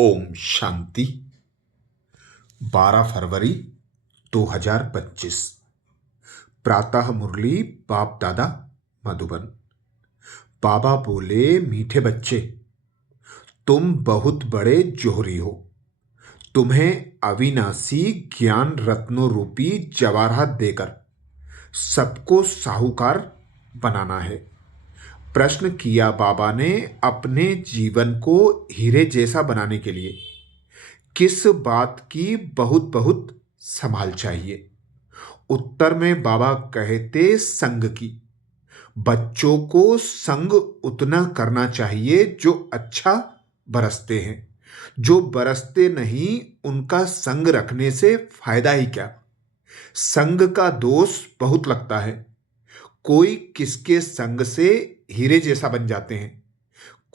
ओम शांति। 12 फरवरी 2025। प्रातः मुरली बाप दादा मधुबन। बाबा बोले, मीठे बच्चे, तुम बहुत बड़े जोहरी हो। तुम्हें अविनाशी ज्ञान रत्नों रूपी जवाहरात देकर सबको साहूकार बनाना है। प्रश्न किया बाबा ने, अपने जीवन को हीरे जैसा बनाने के लिए किस बात की बहुत बहुत संभाल चाहिए? उत्तर में बाबा कहते, संग की। बच्चों को संग उतना करना चाहिए जो अच्छा बरसते हैं। जो बरसते नहीं, उनका संग रखने से फायदा ही क्या? संग का दोष बहुत लगता है। कोई किसके संग से हीरे जैसा बन जाते हैं,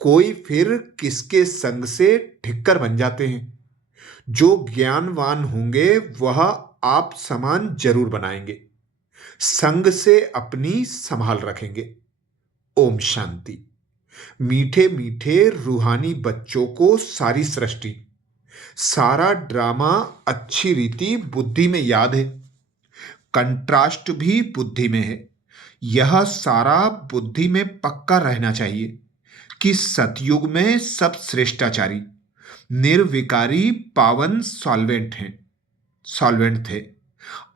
कोई फिर किसके संग से ठिक्कर बन जाते हैं। जो ज्ञानवान होंगे वह आप समान जरूर बनाएंगे, संग से अपनी संभाल रखेंगे। ओम शांति। मीठे मीठे रूहानी बच्चों को सारी सृष्टि, सारा ड्रामा अच्छी रीति बुद्धि में याद है। कंट्रास्ट भी बुद्धि में है। यह सारा बुद्धि में पक्का रहना चाहिए कि सतयुग में सब श्रेष्ठाचारी निर्विकारी पावन सॉल्वेंट थे।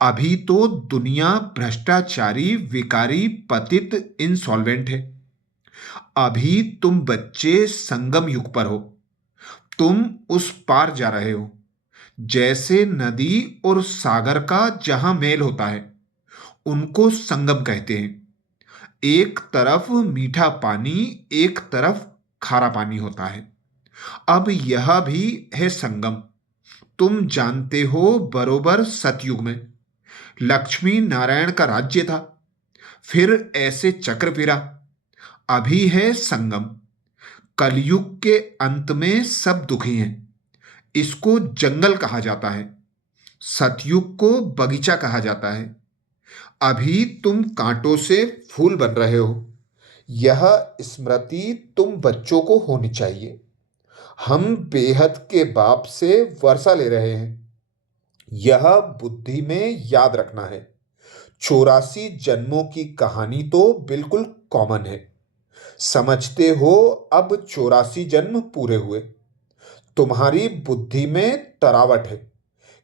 अभी तो दुनिया भ्रष्टाचारी विकारी पतित इंसॉल्वेंट है। अभी तुम बच्चे संगम युग पर हो। तुम उस पार जा रहे हो। जैसे नदी और सागर का जहां मेल होता है उनको संगम कहते हैं। एक तरफ मीठा पानी, एक तरफ खारा पानी होता है। अब यह भी है संगम। तुम जानते हो, बरोबर सतयुग में लक्ष्मी नारायण का राज्य था, फिर ऐसे चक्र फिरा। अभी है संगम। कलयुग के अंत में सब दुखी हैं। इसको जंगल कहा जाता है, सतयुग को बगीचा कहा जाता है। अभी तुम कांटों से फूल बन रहे हो। यह स्मृति तुम बच्चों को होनी चाहिए। हम बेहद के बाप से वर्षा ले रहे हैं, यह बुद्धि में याद रखना है। 84 जन्मों की कहानी तो बिल्कुल कॉमन है। समझते हो, अब 84 जन्म पूरे हुए। तुम्हारी बुद्धि में तरावट है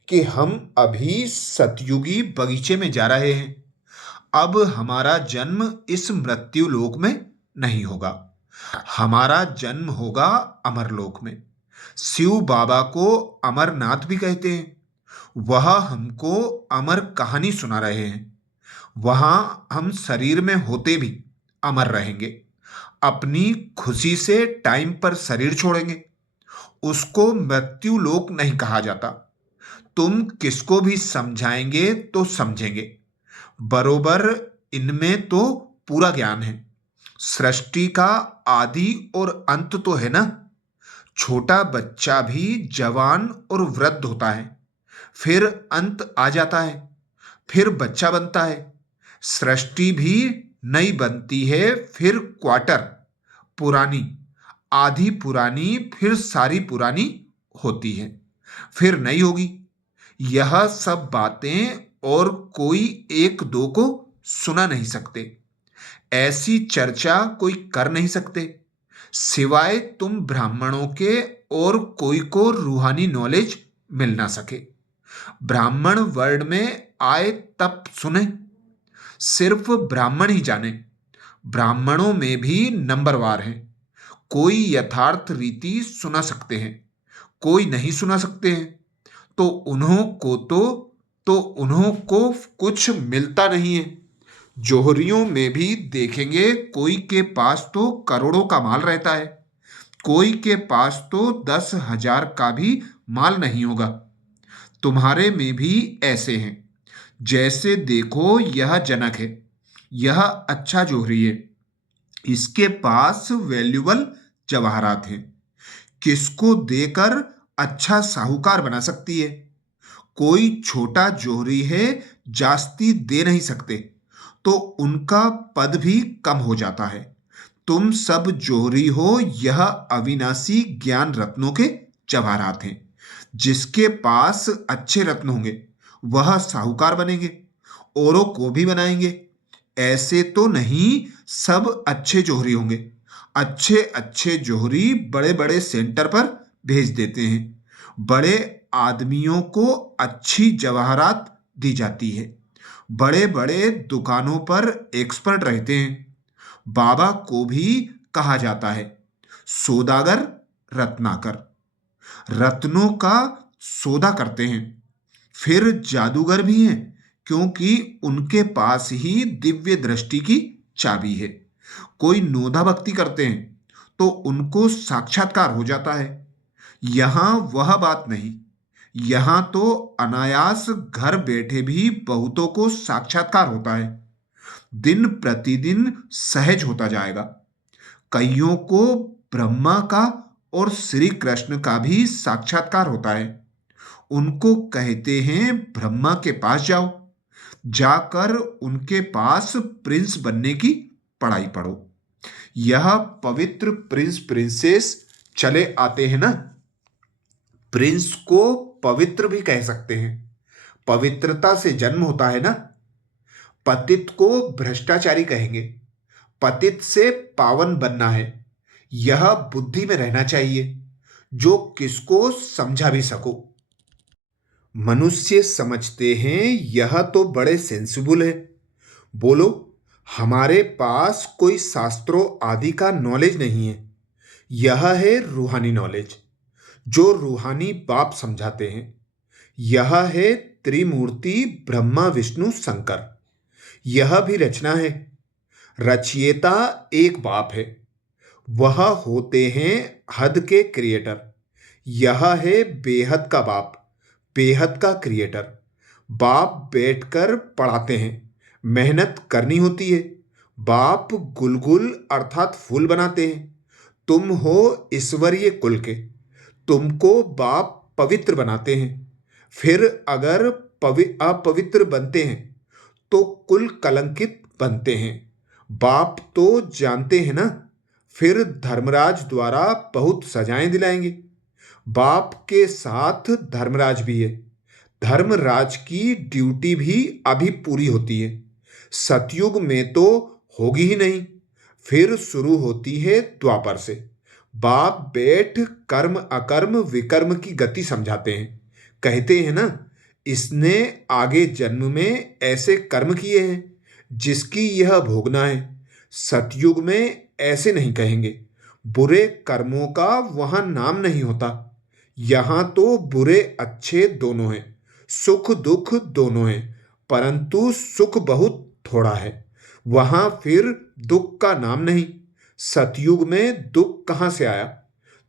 कि हम अभी सतयुगी बगीचे में जा रहे हैं। अब हमारा जन्म इस मृत्यु लोक में नहीं होगा, हमारा जन्म होगा अमरलोक में। शिव बाबा को अमरनाथ भी कहते हैं। वह हमको अमर कहानी सुना रहे हैं। वहां हम शरीर में होते भी अमर रहेंगे। अपनी खुशी से टाइम पर शरीर छोड़ेंगे। उसको मृत्यु लोक नहीं कहा जाता। तुम किसको भी समझाएंगे तो समझेंगे। बरोबर इनमें तो पूरा ज्ञान है। सृष्टि का आदि और अंत तो है ना। छोटा बच्चा भी जवान और वृद्ध होता है, फिर अंत आ जाता है, फिर बच्चा बनता है। सृष्टि भी नई बनती है, फिर क्वार्टर पुरानी, आधी पुरानी, फिर सारी पुरानी होती है, फिर नई होगी। यह सब बातें और कोई एक दो को सुना नहीं सकते। ऐसी चर्चा कोई कर नहीं सकते सिवाय तुम ब्राह्मणों के, और कोई को रूहानी नॉलेज मिल ना सके। ब्राह्मण वर्ड में आए तब सुने, सिर्फ ब्राह्मण ही जाने। ब्राह्मणों में भी नंबरवार हैं। कोई यथार्थ रीति सुना सकते हैं, कोई नहीं सुना सकते हैं। तो उन्हों को कुछ मिलता नहीं है। जोहरियों में भी देखेंगे, कोई के पास तो करोड़ों का माल रहता है, कोई के पास तो 10,000 का भी माल नहीं होगा। तुम्हारे में भी ऐसे हैं। जैसे देखो, यह जनक है, यह अच्छा जोहरी है, इसके पास वैल्यूबल जवाहरात हैं। किसको देकर अच्छा साहूकार बना सकती है। कोई छोटा जोहरी है, जास्ती दे नहीं सकते, तो उनका पद भी कम हो जाता है। तुम सब जोहरी हो, यह अविनाशी ज्ञान रत्नों के जवाहरात हैं। जिसके पास अच्छे रत्न होंगे वह साहूकार बनेंगे, औरों को भी बनाएंगे। ऐसे तो नहीं सब अच्छे जोहरी होंगे। अच्छे अच्छे जोहरी बड़े बड़े सेंटर पर भेज देते हैं। बड़े आदमियों को अच्छी जवाहरात दी जाती है। बड़े बड़े दुकानों पर एक्सपर्ट रहते हैं। बाबा को भी कहा जाता है सौदागर रत्नाकर। रत्नों का सौदा करते हैं। फिर जादूगर भी हैं, क्योंकि उनके पास ही दिव्य दृष्टि की चाबी है। कोई नोधा भक्ति करते हैं तो उनको साक्षात्कार हो जाता है। यहां वह बात नहीं। यहां तो अनायास घर बैठे भी बहुतों को साक्षात्कार होता है। दिन प्रतिदिन सहज होता जाएगा। कईयों को ब्रह्मा का और श्री कृष्ण का भी साक्षात्कार होता है। उनको कहते हैं ब्रह्मा के पास जाओ, जाकर उनके पास प्रिंस बनने की पढ़ाई पढ़ो। यह पवित्र प्रिंस प्रिंसेस चले आते हैं ना। प्रिंस को पवित्र भी कह सकते हैं। पवित्रता से जन्म होता है ना। पतित को भ्रष्टाचारी कहेंगे। पतित से पावन बनना है, यह बुद्धि में रहना चाहिए, जो किसको समझा भी सको। मनुष्य समझते हैं यह तो बड़े सेंसिबल है। बोलो, हमारे पास कोई शास्त्रों आदि का नॉलेज नहीं है। यह है रूहानी नॉलेज, जो रूहानी बाप समझाते हैं। यह है त्रिमूर्ति ब्रह्मा विष्णु शंकर। यह भी रचना है। रचयिता एक बाप है। वह होते हैं हद के क्रिएटर। यह है बेहद का बाप, बेहद का क्रिएटर। बाप बैठकर पढ़ाते हैं, मेहनत करनी होती है। बाप गुलगुल अर्थात फूल बनाते हैं। तुम हो ईश्वरीय कुल के, तुमको बाप पवित्र बनाते हैं। फिर अगर अपवित्र बनते हैं तो कुल कलंकित बनते हैं। बाप तो जानते हैं ना। फिर धर्मराज द्वारा बहुत सजाएं दिलाएंगे। बाप के साथ धर्मराज भी है। धर्मराज की ड्यूटी भी अभी पूरी होती है। सतयुग में तो होगी ही नहीं, फिर शुरू होती है द्वापर से। बाप बैठ कर्म अकर्म विकर्म की गति समझाते हैं। कहते हैं ना, इसने आगे जन्म में ऐसे कर्म किए हैं जिसकी यह भोगना है। सतयुग में ऐसे नहीं कहेंगे। बुरे कर्मों का वहां नाम नहीं होता। यहां तो बुरे अच्छे दोनों हैं, सुख दुख दोनों हैं, परंतु सुख बहुत थोड़ा है। वहां फिर दुख का नाम नहीं। सतयुग में दुख कहां से आया?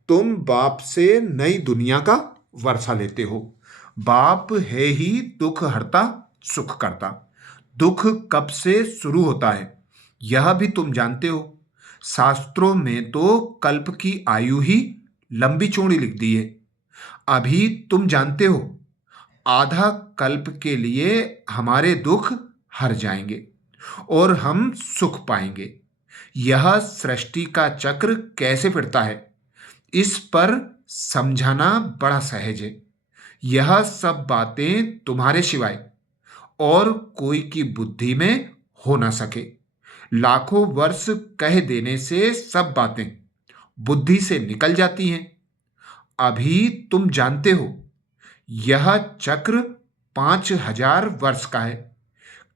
तुम बाप से नई दुनिया का वर्षा लेते हो। बाप है ही दुख हरता सुख करता। दुख कब से शुरू होता है यह भी तुम जानते हो। शास्त्रों में तो कल्प की आयु ही लंबी चौड़ी लिख दी है। अभी तुम जानते हो आधा कल्प के लिए हमारे दुख हर जाएंगे और हम सुख पाएंगे। यह सृष्टि का चक्र कैसे फिरता है इस पर समझाना बड़ा सहज है। यह सब बातें तुम्हारे सिवाय और कोई की बुद्धि में हो ना सके। लाखों वर्ष कह देने से सब बातें बुद्धि से निकल जाती हैं। अभी तुम जानते हो यह चक्र 5000 वर्ष का है।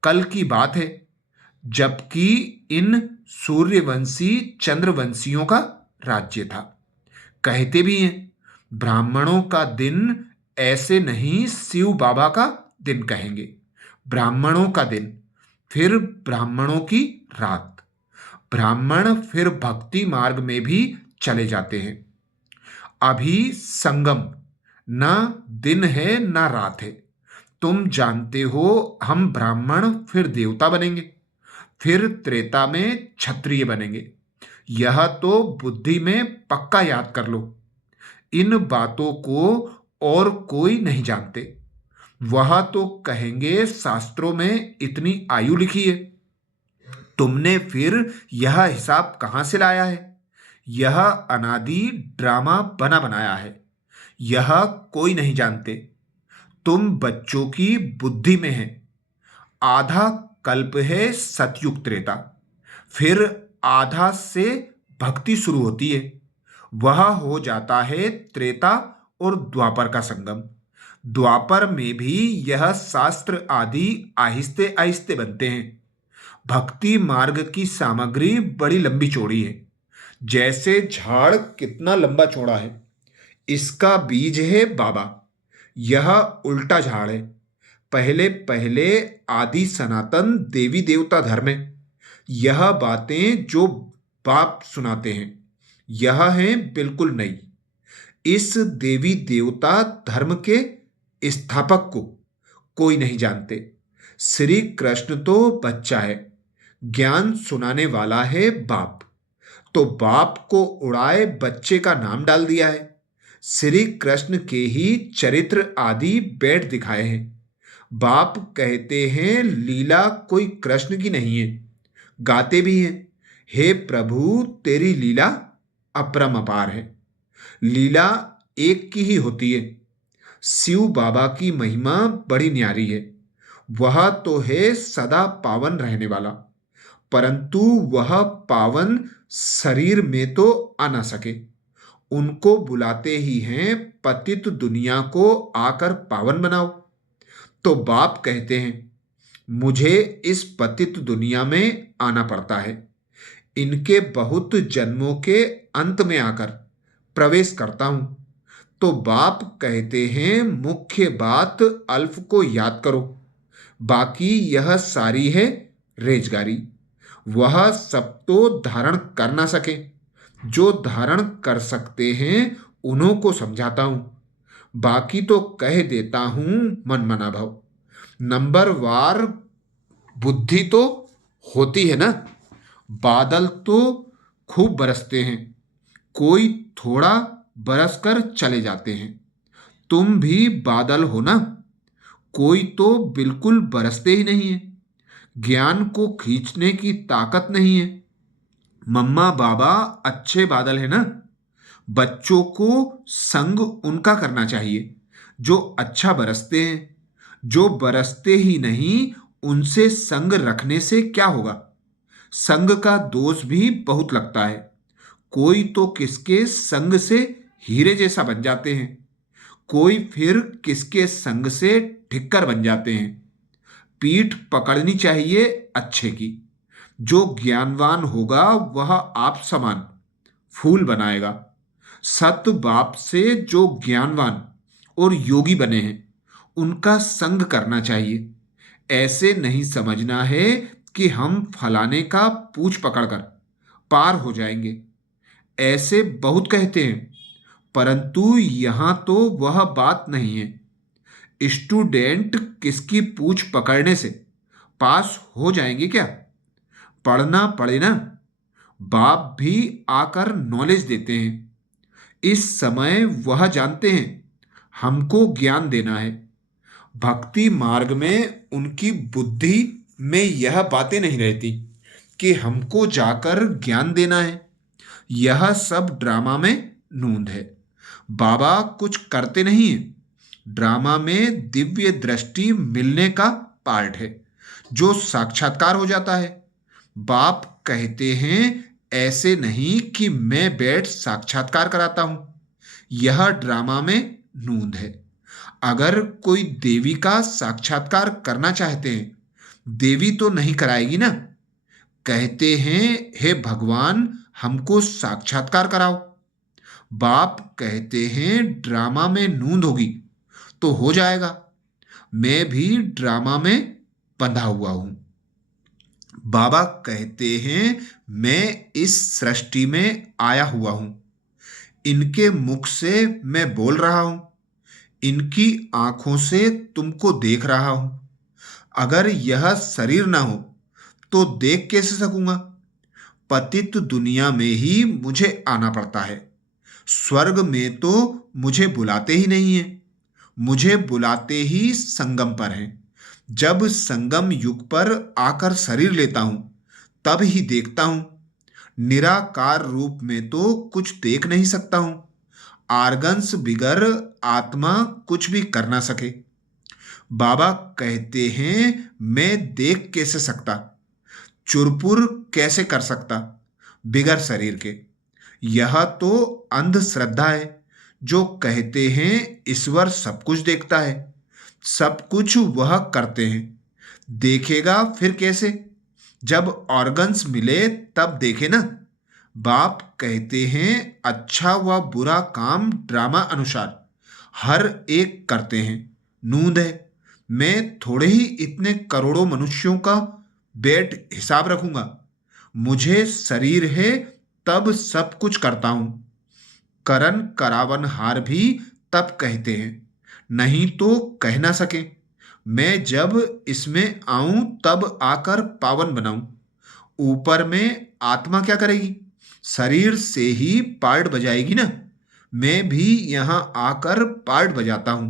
कल की बात है, जबकि इन सूर्यवंशी चंद्रवंशियों का राज्य था। कहते भी हैं ब्राह्मणों का दिन ऐसे नहीं शिव बाबा का दिन कहेंगे। ब्राह्मणों का दिन, फिर ब्राह्मणों की रात। ब्राह्मण फिर भक्ति मार्ग में भी चले जाते हैं। अभी संगम, न दिन है न रात है। तुम जानते हो हम ब्राह्मण फिर देवता बनेंगे, फिर त्रेता में क्षत्रिय बनेंगे। यह तो बुद्धि में पक्का याद कर लो। इन बातों को और कोई नहीं जानते। वह तो कहेंगे शास्त्रों में इतनी आयु लिखी है। तुमने फिर यह हिसाब कहां से लाया है? यह अनादि ड्रामा बना बनाया है। यह कोई नहीं जानते। तुम बच्चों की बुद्धि में है। आधा कल्प है सतयुग त्रेता, फिर आधा से भक्ति शुरू होती है। वह हो जाता है त्रेता और द्वापर का संगम। द्वापर में भी यह शास्त्र आदि आहिस्ते आहिस्ते बनते हैं। भक्ति मार्ग की सामग्री बड़ी लंबी चौड़ी है। जैसे झाड़ कितना लंबा चौड़ा है, इसका बीज है बाबा। यह उल्टा झाड़ है। पहले पहले आदि सनातन देवी देवता धर्म है। यह बातें जो बाप सुनाते हैं, यह है बिल्कुल नई। इस देवी देवता धर्म के स्थापक को कोई नहीं जानते। श्री कृष्ण तो बच्चा है, ज्ञान सुनाने वाला है बाप। तो बाप को उड़ाए बच्चे का नाम डाल दिया है। श्री कृष्ण के ही चरित्र आदि बैठ दिखाए हैं। बाप कहते हैं लीला कोई कृष्ण की नहीं है। गाते भी हैं, हे प्रभु तेरी लीला अपरंपार है। लीला एक की ही होती है। शिव बाबा की महिमा बड़ी न्यारी है। वह तो है सदा पावन रहने वाला, परंतु वह पावन शरीर में तो आ ना सके। उनको बुलाते ही हैं पतित दुनिया को आकर पावन बनाओ। तो बाप कहते हैं मुझे इस पतित दुनिया में आना पड़ता है। इनके बहुत जन्मों के अंत में आकर प्रवेश करता हूं। तो बाप कहते हैं मुख्य बात अल्फ को याद करो, बाकी यह सारी है रेजगारी। वह सब तो धारण कर ना सके, जो धारण कर सकते हैं उन्हों को समझाता हूं। बाकी तो कह देता हूं मन मना भाव। नंबर वार बुद्धि तो होती है ना। बादल तो खूब बरसते हैं, कोई थोड़ा बरस कर चले जाते हैं। तुम भी बादल हो ना। कोई तो बिल्कुल बरसते ही नहीं है। ज्ञान को खींचने की ताकत नहीं है। मम्मा बाबा अच्छे बादल है ना। बच्चों को संग उनका करना चाहिए जो अच्छा बरसते हैं। जो बरसते ही नहीं, उनसे संग रखने से क्या होगा। संग का दोष भी बहुत लगता है। कोई तो किसके संग से हीरे जैसा बन जाते हैं, कोई फिर किसके संग से ठिक्कर बन जाते हैं। पीठ पकड़नी चाहिए अच्छे की। जो ज्ञानवान होगा वह आप समान फूल बनाएगा। सत बाप से जो ज्ञानवान और योगी बने हैं, उनका संग करना चाहिए। ऐसे नहीं समझना है कि हम फलाने का पूछ पकड़कर पार हो जाएंगे। ऐसे बहुत कहते हैं, परंतु यहां तो वह बात नहीं है। स्टूडेंट किसकी पूछ पकड़ने से पास हो जाएंगे क्या। पढ़ना पड़े ना। बाप भी आकर नॉलेज देते हैं। इस समय वह जानते हैं हमको ज्ञान देना है। भक्ति मार्ग में उनकी बुद्धि में यह बातें नहीं रहती कि हमको जाकर ज्ञान देना है। यह सब ड्रामा में नूंद है। बाबा कुछ करते नहीं है। ड्रामा में दिव्य दृष्टि मिलने का पार्ट है, जो साक्षात्कार हो जाता है। बाप कहते हैं ऐसे नहीं कि मैं बैठ साक्षात्कार कराता हूं। यह ड्रामा में नूंद है। अगर कोई देवी का साक्षात्कार करना चाहते हैं, देवी तो नहीं कराएगी ना। कहते हैं हे भगवान हमको साक्षात्कार कराओ। बाप कहते हैं ड्रामा में नूंद होगी तो हो जाएगा। मैं भी ड्रामा में बंधा हुआ हूं। बाबा कहते हैं मैं इस सृष्टि में आया हुआ हूं। इनके मुख से मैं बोल रहा हूं, इनकी आंखों से तुमको देख रहा हूं। अगर यह शरीर ना हो तो देख कैसे सकूंगा। पतित दुनिया में ही मुझे आना पड़ता है। स्वर्ग में तो मुझे बुलाते ही नहीं है। मुझे बुलाते ही संगम पर है। जब संगम युग पर आकर शरीर लेता हूं, तब ही देखता हूं। निराकार रूप में तो कुछ देख नहीं सकता हूं। आर्गन्स बिगर आत्मा कुछ भी कर ना सके। बाबा कहते हैं, मैं देख कैसे सकता, चुरपुर कैसे कर सकता बिगर शरीर के। यह तो अंधश्रद्धा है। जो कहते हैं ईश्वर सब कुछ देखता है, सब कुछ वह करते हैं। देखेगा फिर कैसे? जब ऑर्गन्स मिले तब देखे ना। बाप कहते हैं अच्छा व बुरा काम ड्रामा अनुसार हर एक करते हैं। नूंद है, मैं थोड़े ही इतने करोड़ों मनुष्यों का बैठ हिसाब रखूंगा। मुझे शरीर है तब सब कुछ करता हूं। करन करावनहार भी तब कहते हैं, नहीं तो कह ना सके। मैं जब इसमें आऊं तब आकर पावन बनाऊं। ऊपर में आत्मा क्या करेगी? शरीर से ही पार्ट बजाएगी ना। मैं भी यहां आकर पार्ट बजाता हूं।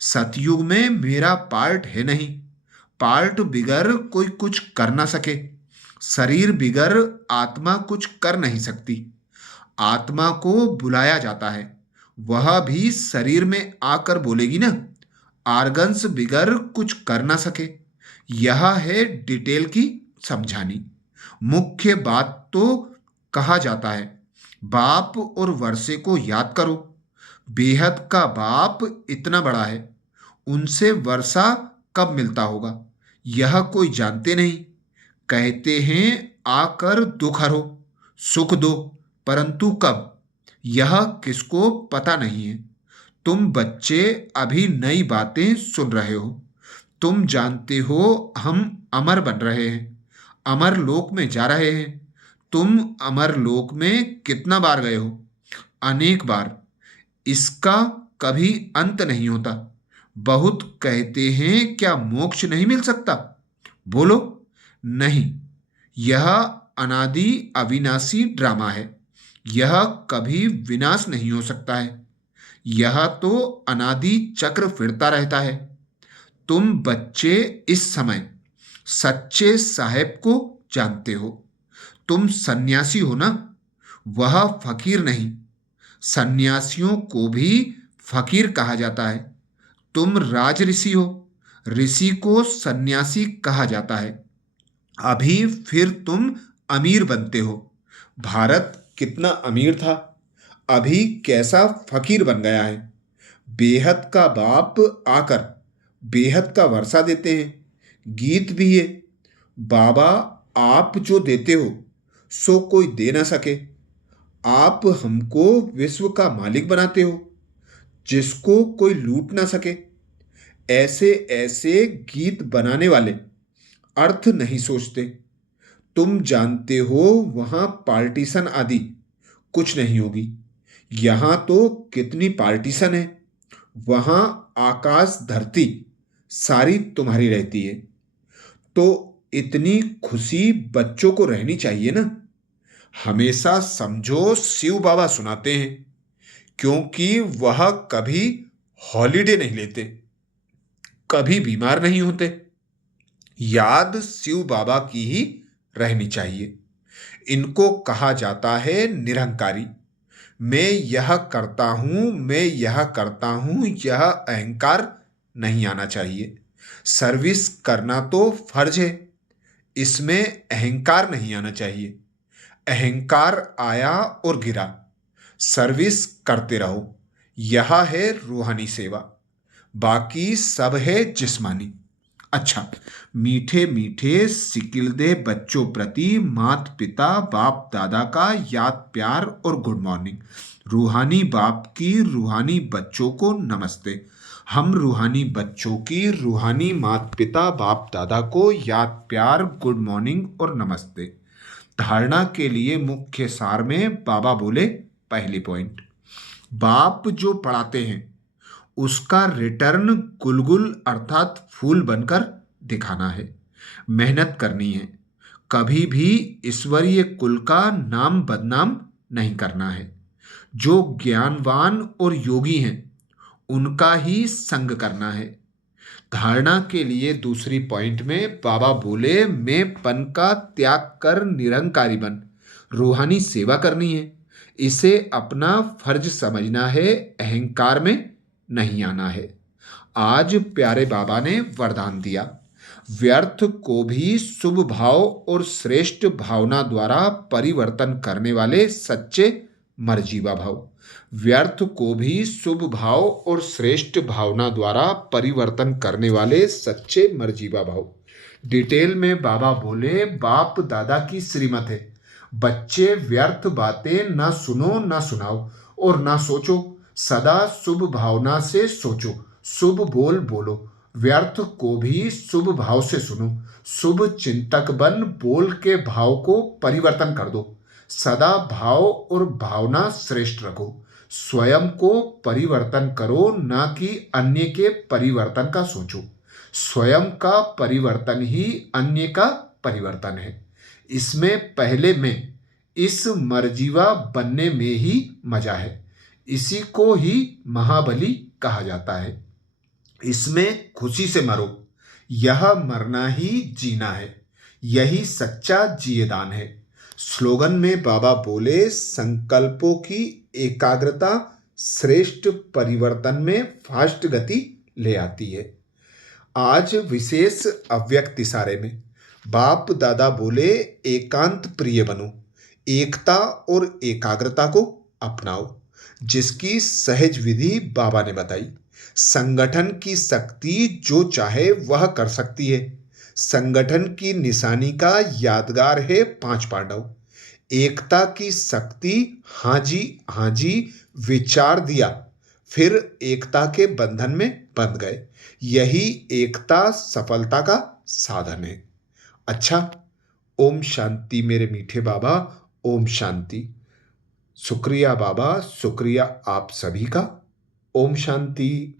सतयुग में मेरा पार्ट है नहीं। पार्ट बिगर कोई कुछ कर ना सके। शरीर बिगर आत्मा कुछ कर नहीं सकती। आत्मा को बुलाया जाता है, वह भी शरीर में आकर बोलेगी ना। आर्गन्स बिगर कुछ कर ना सके। यह है डिटेल की समझानी। मुख्य बात तो कहा जाता है, बाप और वर्षे को याद करो। बेहद का बाप इतना बड़ा है, उनसे वर्षा कब मिलता होगा यह कोई जानते नहीं। कहते हैं आकर दुख हरो, सुख दो, परंतु कब यह किसको पता नहीं है। तुम बच्चे अभी नई बातें सुन रहे हो। तुम जानते हो हम अमर बन रहे हैं, अमर लोक में जा रहे हैं। तुम अमर लोक में कितना बार गए हो? अनेक बार। इसका कभी अंत नहीं होता। बहुत कहते हैं क्या मोक्ष नहीं मिल सकता? बोलो। नहीं, यह अनादि अविनाशी ड्रामा है। यह कभी विनाश नहीं हो सकता है। यह तो अनादि चक्र फिरता रहता है। तुम बच्चे इस समय सच्चे साहेब को जानते हो। तुम सन्यासी हो ना? वह फकीर नहीं। सन्यासियों को भी फकीर कहा जाता है। तुम राज ऋषि हो, ऋषि को सन्यासी कहा जाता है। अभी फिर तुम अमीर बनते हो। भारत कितना अमीर था, अभी कैसा फकीर बन गया है। बेहद का बाप आकर बेहद का वर्षा देते हैं। गीत भी है, बाबा आप जो देते हो सो कोई दे ना सके। आप हमको विश्व का मालिक बनाते हो, जिसको कोई लूट ना सके। ऐसे ऐसे गीत बनाने वाले अर्थ नहीं सोचते। तुम जानते हो वहां पार्टीशन आदि कुछ नहीं होगी। यहां तो कितनी पार्टीशन है। वहां आकाश धरती सारी तुम्हारी रहती है। तो इतनी खुशी बच्चों को रहनी चाहिए ना। हमेशा समझो शिव बाबा सुनाते हैं, क्योंकि वह कभी हॉलीडे नहीं लेते, कभी बीमार नहीं होते। याद शिव बाबा की ही रहनी चाहिए। इनको कहा जाता है निरहंकारी। मैं यह करता हूं, मैं यह करता हूं, यह अहंकार नहीं आना चाहिए। सर्विस करना तो फर्ज है, इसमें अहंकार नहीं आना चाहिए। अहंकार आया और गिरा, सर्विस करते रहो। यह है रूहानी सेवा, बाकी सब है जिस्मानी। अच्छा, मीठे मीठे सिकिलदे बच्चों प्रति मात पिता बाप दादा का याद प्यार और गुड मॉर्निंग। रूहानी बाप की रूहानी बच्चों को नमस्ते। हम रूहानी बच्चों की रूहानी मात पिता बाप दादा को याद प्यार गुड मॉर्निंग और नमस्ते। धारणा के लिए मुख्य सार में बाबा बोले, पहली पॉइंट, बाप जो पढ़ाते हैं उसका रिटर्न गुलगुल अर्थात फूल बनकर दिखाना है। मेहनत करनी है। कभी भी ईश्वरीय कुल का नाम बदनाम नहीं करना है। जो ज्ञानवान और योगी हैं उनका ही संग करना है। धारणा के लिए दूसरी पॉइंट में बाबा बोले, मैं पन का त्याग कर निरंकारी बन रूहानी सेवा करनी है। इसे अपना फर्ज समझना है, अहंकार में नहीं आना है। आज प्यारे बाबा ने वरदान दिया, व्यर्थ को भी शुभ भाव और श्रेष्ठ भावना द्वारा परिवर्तन करने वाले सच्चे मर्जीवा भाव। व्यर्थ को भी शुभ भाव और श्रेष्ठ भावना द्वारा परिवर्तन करने वाले सच्चे मर्जीवा भाव। डिटेल में बाबा बोले, बाप दादा की श्रीमत है, बच्चे व्यर्थ बातें ना सुनो ना सुनाओ और ना सोचो, सदा शुभ भावना से सोचो, शुभ बोल बोलो, व्यर्थ को भी शुभ भाव से सुनो, शुभ चिंतक बन बोल के भाव को परिवर्तन कर दो, सदा भाव और भावना श्रेष्ठ रखो, स्वयं को परिवर्तन करो, ना कि अन्य के परिवर्तन का सोचो। स्वयं का परिवर्तन ही अन्य का परिवर्तन है। इसमें पहले में, इस मर्जीवा बनने में ही मजा है। इसी को ही महाबली कहा जाता है। इसमें खुशी से मरो, यह मरना ही जीना है, यही सच्चा जियेदान है। स्लोगन में बाबा बोले, संकल्पों की एकाग्रता श्रेष्ठ परिवर्तन में फास्ट गति ले आती है। आज विशेष अव्यक्त इशारे में बाप दादा बोले, एकांत प्रिय बनो, एकता और एकाग्रता को अपनाओ, जिसकी सहज विधि बाबा ने बताई। संगठन की शक्ति जो चाहे वह कर सकती है। संगठन की निशानी का यादगार है 5 पांडव। एकता की शक्ति, हाँ जी विचार दिया, फिर एकता के बंधन में बंध गए। यही एकता सफलता का साधन है। अच्छा, ओम शांति मेरे मीठे बाबा, ओम शांति। शुक्रिया बाबा, शुक्रिया आप सभी का। ओम शांति।